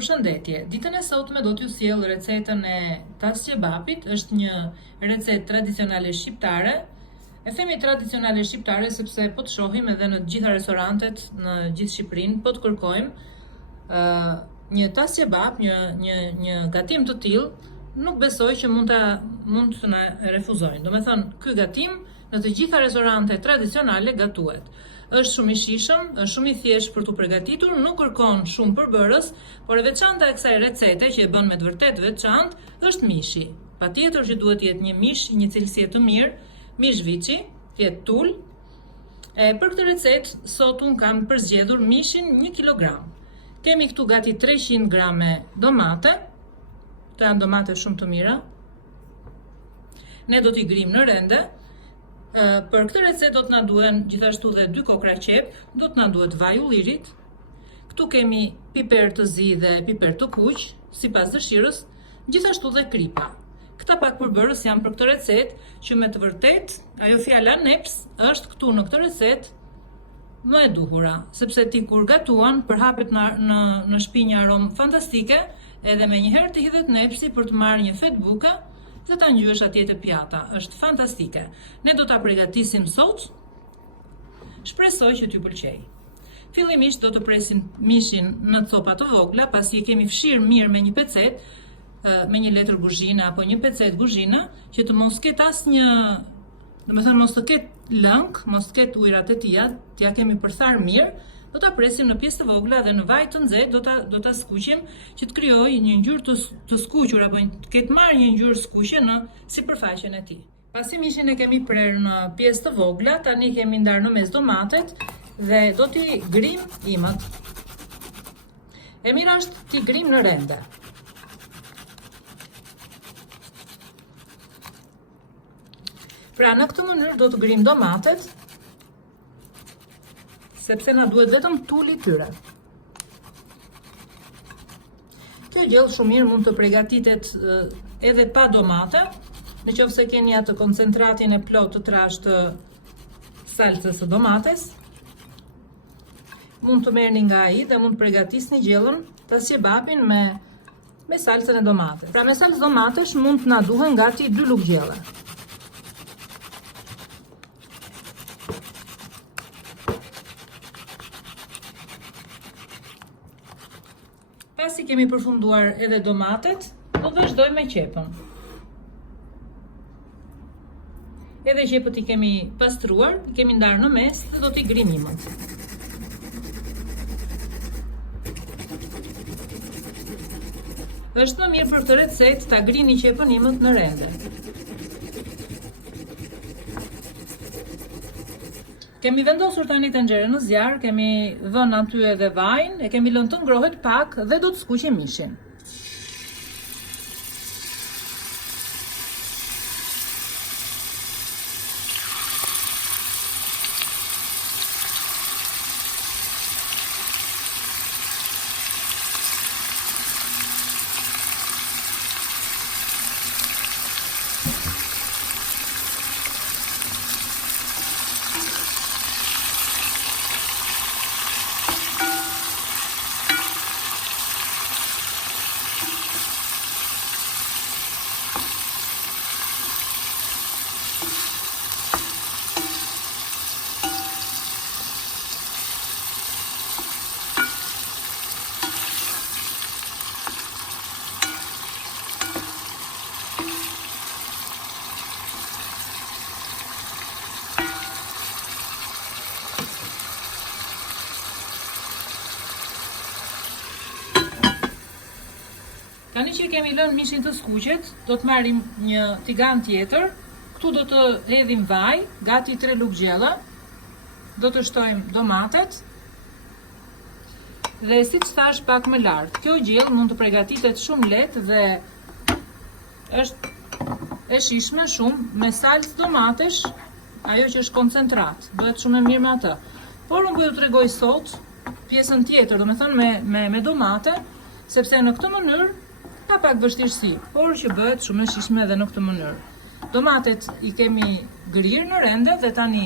Përshëndetje, ditën e sotme do t'ju sjell recetën e tas qebapit, është një recetë tradicionale shqiptare. E themi tradicionale shqiptare sepse po të shohim edhe në të gjitha restorantet në gjithë Shqipërinë, po të kërkojmë një tas qebap, një gatim të tillë, nuk besoj që mund të na refuzojnë. Domethënë, ky gatim në të gjitha restorantet tradicionale gatuhet. Është shumë i shijshëm, është shumë i thjeshtë për t'u përgatitur, nuk kërkon shumë përbërës, por e veçanta e kësaj recete që e bën me të vërtetë veçantë është mishi. Patjetër që duhet të jetë një mish i një cilësie të mirë, mish viçi, të jetë tul. Për këtë recetë sot un kam përzgjedhur mishin 1 kg. Kemi këtu gati 300 grame domate. Këto janë domate shumë të mira. Ne do t'i grim në rende. Për këtë recetë do të na duhen gjithashtu dhe 2 kokra qep, do të na duhet vaj ullirit. Këtu kemi piper të zi dhe piper të kuq, sipas dëshirës, gjithashtu dhe kripa. Këta pak përbërës janë për këtë recetë që me të vërtetë ajo fjala neps është këtu në këtë recetë më e duhura, sepse ti kur gatuan përhapet në shtëpi një aromë fantastike, edhe me njëherë të hidhet nepsi për të marrë një fet buka dhe ta ngjysh atje te pjata. Është fantastike. Ne do ta përgatisim sot. Shpresoj që t'ju pëlqej. Fillimisht do të presim mishin në copa të vogla, pasi e kemi fshirë mirë me një pecet, me një letër kuzhine apo një pecet kuzhine, që të mos ketë asnjë, domethënë mos të ketë lëng, mos të ketë ujërat e tija, t'ja kemi përthar mirë. Do ta presim në pjesë të vogla dhe në vaj të nxehtë do ta skuqim që të krijojë një ngjyrë të skuqur apo të ketë marrë një ngjyrë skuqe në sipërfaqen e tij. Pasi mishin e kemi prerë në pjesë të vogla, tani kemi ndarë në mes domatet dhe do t'i grim imët. E mira është t'i grim në rende. Pra në këtë mënyrë do të grim domatet, sepse na duhet vetëm tuli tyre. Kjo gjellë shumë mirë mund të përgatitet edhe pa domate, nëse keni atë koncentratin e plot të trashë të salcës së domates. Mund të merrni nga ai dhe mund të përgatisni gjellën tas qebapin me salcën e domates. Pra me salcë domatesh mund të na duhen gati 2 lugë gjelle. Pasi kemi përfunduar edhe domatet, do vazhdoj me qepën. Edhe qepët i kemi pastruar, i kemi ndarë në mes dhe do t'i grim imët. Është më mirë për këtë recetë ta grini qepën imët në rende. Kemi vendosur tani tenxhere në zjarr, kemi vënë aty edhe vajin, e kemi lënë të ngrohet pak dhe do të skuqim mishin. Tani që kemi lënë mishin të skuqet, do të marrim një tigan tjetër. Këtu do të hedhim vaj, gati 3 lugë gjelle. Do të shtojmë domatet. Dhe siç thash pak më lart, kjo gjellë mund të përgatitet shumë lehtë dhe është e shijshme shumë me salcë domatesh, ajo që është koncentrat, bëhet shumë e mirë me atë. Por unë po ju tregoj sot pjesën tjetër, domethënë me domate, sepse në këtë mënyrë ka pak vështirësi, por që bëhet shumë e shijshme edhe në këtë mënyrë. Domatet i kemi grirë në rende dhe tani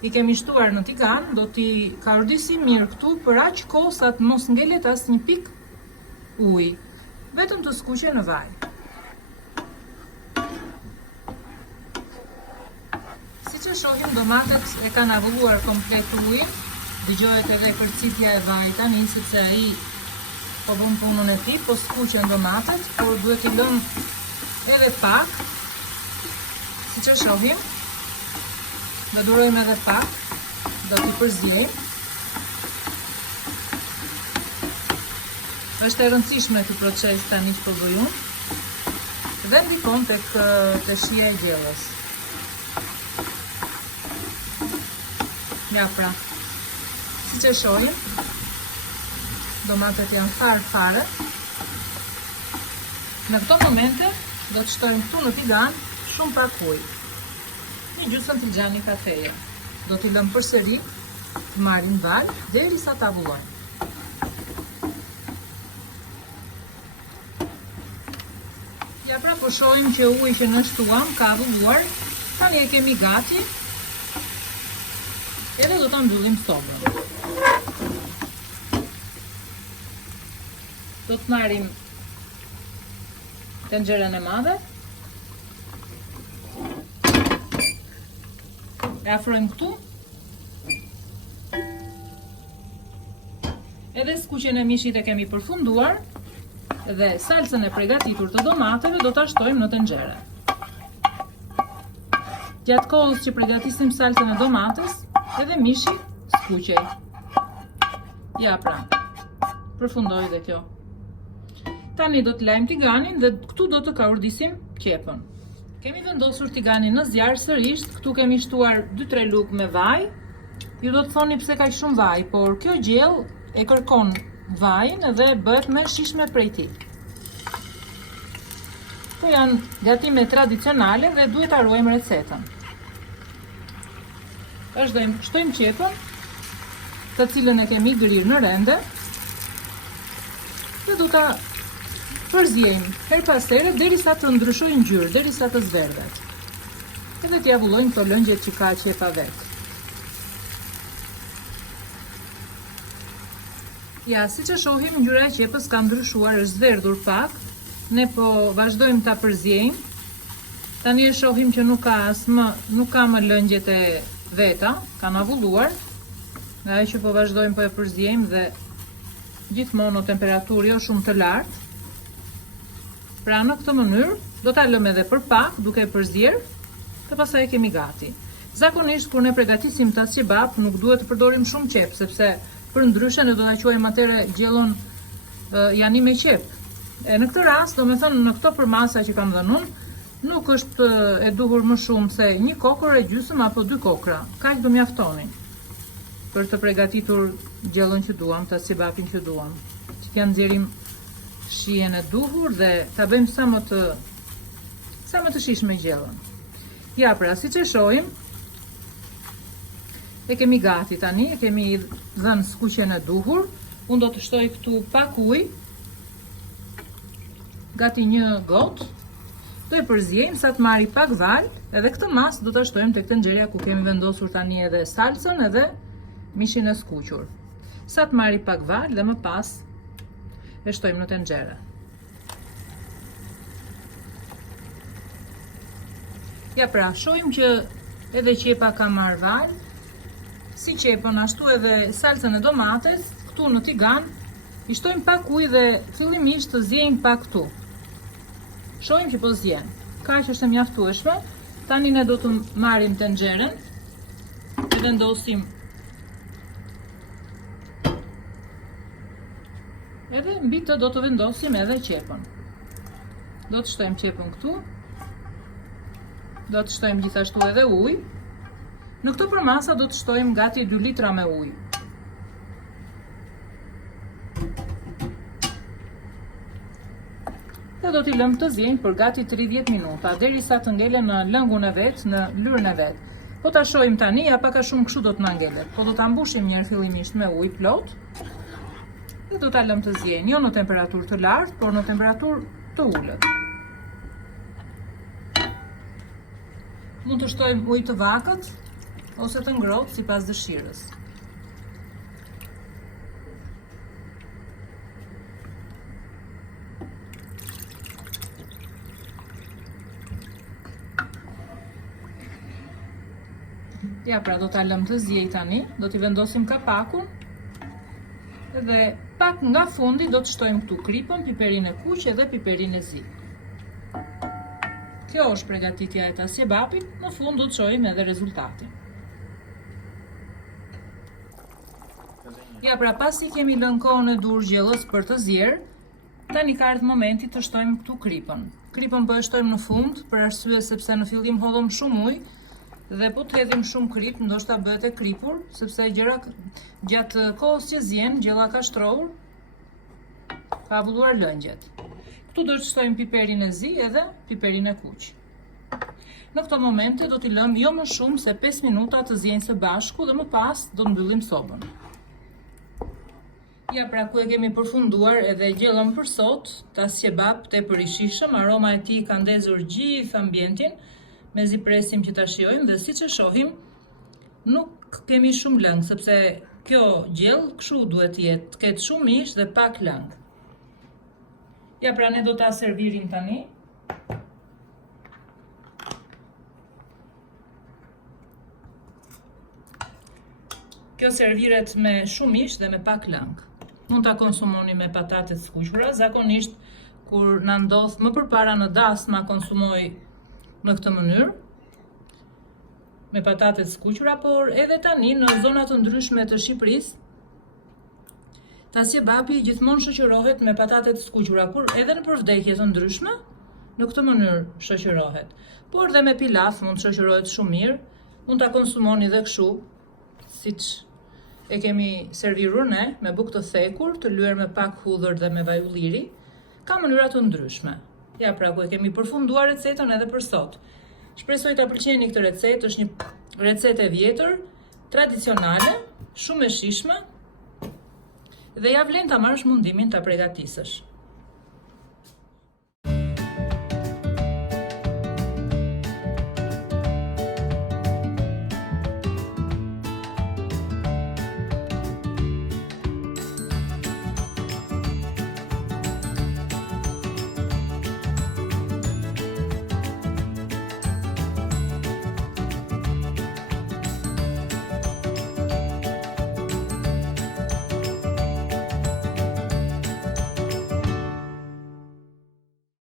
i kemi shtuar në tigan, do t'i karodisim mirë këtu për aq kohë sa të mos ngelet asnjë pikë ujë, vetëm të skuqe në vaj. Si që shohim, domatet e kanë avulluar komplet ujin, dëgjohet edhe kërcitja e vajit tani, sepse ai po bën punën e tij, po skuqen domatet, por duhet i lëmë edhe pak, si që shohim, do durojmë edhe pak, do t'i përzjejmë. Është e rëndësishme ky proces tani që po bëj unë, dhe ndikon tek shija e gjellës. Ja pra, si që shohim, domatet janë fare. Në këto momente do të shtojmë këtu në tigan shumë pak ujë. Një gjysmë tigani kafeje. Do t'i lëmë përsëri të marrin vaj derisa ta avullojmë. Ja pra po shohim që uji që në shtuam ka avulluar, tani e kemi gati, edhe do ta mbyllim sobën. Do të marrim tenxherën e madhe, e afrojmë këtu, edhe skuqen e mishit e kemi përfunduar, dhe salsën e përgatitur të domateve do ta shtojmë në tenxhere. Gjatë kohës që përgatisim salsën e domates, edhe mishi skuqej. Ja pra, përfundoi dhe kjo. Tani do të lajmë tiganin dhe këtu do të kaurdisim qepën. Kemi vendosur tiganin në zjarr sërish, këtu kemi shtuar 2-3 lugë me vaj. Ju do të thoni pse ka shumë vaj, por kjo gjellë e kërkon vajin edhe bëhet më shishme prej tij. Këto janë gatime tradicionale dhe duhet ta ruajmë recetën. Shtojmë qepën, të cilën e kemi grirë në rende, dhe do ta përzjejmë her pas here derisa të ndryshojë ngjyrë, derisa të zverdhet. Edhe t'i avullojmë këto lëngjet që ka qepa vet. Ja, si që shohim, ngjyra e qepës ka ndryshuar, është zverdhur pak. Ne po vazhdojmë ta përzjejmë. Tani e shohim që nuk ka më lëngjet e veta, kanë avulluar. Nga ajo që po vazhdojmë po e përzjejmë dhe gjithmonë në temperaturë jo shumë të lartë. Pra në këtë mënyrë do ta lëmë edhe për pak, duke e përzjer, dhe pastaj kemi gati. Zakonisht kur ne përgatisim tas kebab, nuk duhet të përdorim shumë qep, sepse për ndryshe ne do ta quajmë atëre gjellën jani me qep. E në këtë rast, domethënë në këto përmasa që kam dhënë unë, nuk është e duhur më shumë se 1 kokër e gjysmë apo 2 kokra. Kaq do mjaftonin për të përgatitur gjellën që duam, tas kebabin që duam. Që t'ja nxjerrim shijen e duhur dhe ta bëjmë sa më të shishme gjellën. Ja pra, siç e shohim, e kemi gati tani, e kemi dhënë skuqjen e duhur. Unë do të shtoj këtu pak ujë, gati 1 gotë. Do e përzjejmë sa të marri pak vaj, edhe këtë mas do ta shtojmë tek tenxheria ku kemi vendosur tani edhe salsën edhe mishin e skuqur. Sa të marri pak vaj dhe më pas e shtojmë në tenxhere. Ja pra, shohim që edhe qepa ka marrë vaj, si qepën ashtu edhe salsën e domates, këtu në tigan, i shtojmë pak ujë dhe fillimisht të zjejmë pak këtu. Shohim që po zjen. Kaq është e mjaftueshme. Tani ne do të marrim tenxherën, e vendosim edhe mbi të do të vendosim edhe qepën. Do të shtojmë qepën këtu. Do të shtojmë gjithashtu edhe ujë. Në këtë përmasa do të shtojmë gati 2 litra me ujë. Dhe do t'i lëmë të zjenjë për gati 30 minuta, derisa të ngelen në lëngun e vet, në lyrën e vet. Po ta shohim tani, ja pak a shumë kështu do të na ngelet. Po do ta mbushim njëherë fillimisht me ujë plot. Dhe do ta lëmë të zjenjë, jo në temperaturë të lartë, por në temperaturë të ulët. Mund të shtojmë ujë të vakët ose të ngrohtë sipas dëshirës. Ja pra do ta lëm të zjej tani, do t'i vendosim kapakun dhe pak nga fundi do të shtojmë këtu kripën, piperin e kuq dhe piperin e zi. Kjo është përgatitja e tasjebapit, në fund do të shohim edhe rezultatin. Ja pra pasi kemi lënë kohën e dur gjellës për të zjerë, tani ka ardhur momenti të shtojmë këtu kripën. Kripën po e shtojmë në fund, për arsye sepse në fillim hollom shumë ujë dhe po të hedhim shumë krip, ndoshta bëhet e kripur, sepse gjatë kohës që zjen, gjella ka shtrohur, ka avulluar lëngjet. Këtu do të shtojmë piperin e zi edhe piperin e kuq. Në këto momente do t'i lëm jo më shumë se 5 minuta të zjenjë së bashku dhe më pas do të mbyllim sobën. Ja pra ku e kemi përfunduar edhe gjellën për sot, tasjebap tepër i shijshëm, aroma e tij ka ndezur gjithë ambientin, mezi presim që ta shijojmë dhe siç e shohim, nuk kemi shumë lëng, sepse kjo gjellë kështu duhet të jetë, të ketë shumë mish dhe pak lëng. Ja pra ne do ta servirim tani. Kjo serviret me shumë mish dhe me pak lëng. Mund ta konsumoni me patate të skuqura, zakonisht kur na ndodh më përpara në das ma konsumoj në këtë mënyrë, me patate të skuqura, por edhe tani në zona të ndryshme të Shqipërisë, tasjebapi gjithmonë shoqërohet me patate të skuqura, kur edhe në përvdekje të ndryshme në këtë mënyrë shoqërohet. Por dhe me pilaf mund të shoqërohet shumë mirë, mund ta konsumoni dhe kështu, siç e kemi servirur ne, me bukë të thekur, të lyer me pak hudhër dhe me vaj ulliri, ka mënyra të ndryshme. Ja pra ku e kemi përfunduar recetën edhe për sot. Shpresoj ta pëlqeni këtë recetë, është një recetë e vjetër, tradicionale, shumë e shijshme dhe ja vlen ta marrësh mundimin ta përgatisësh.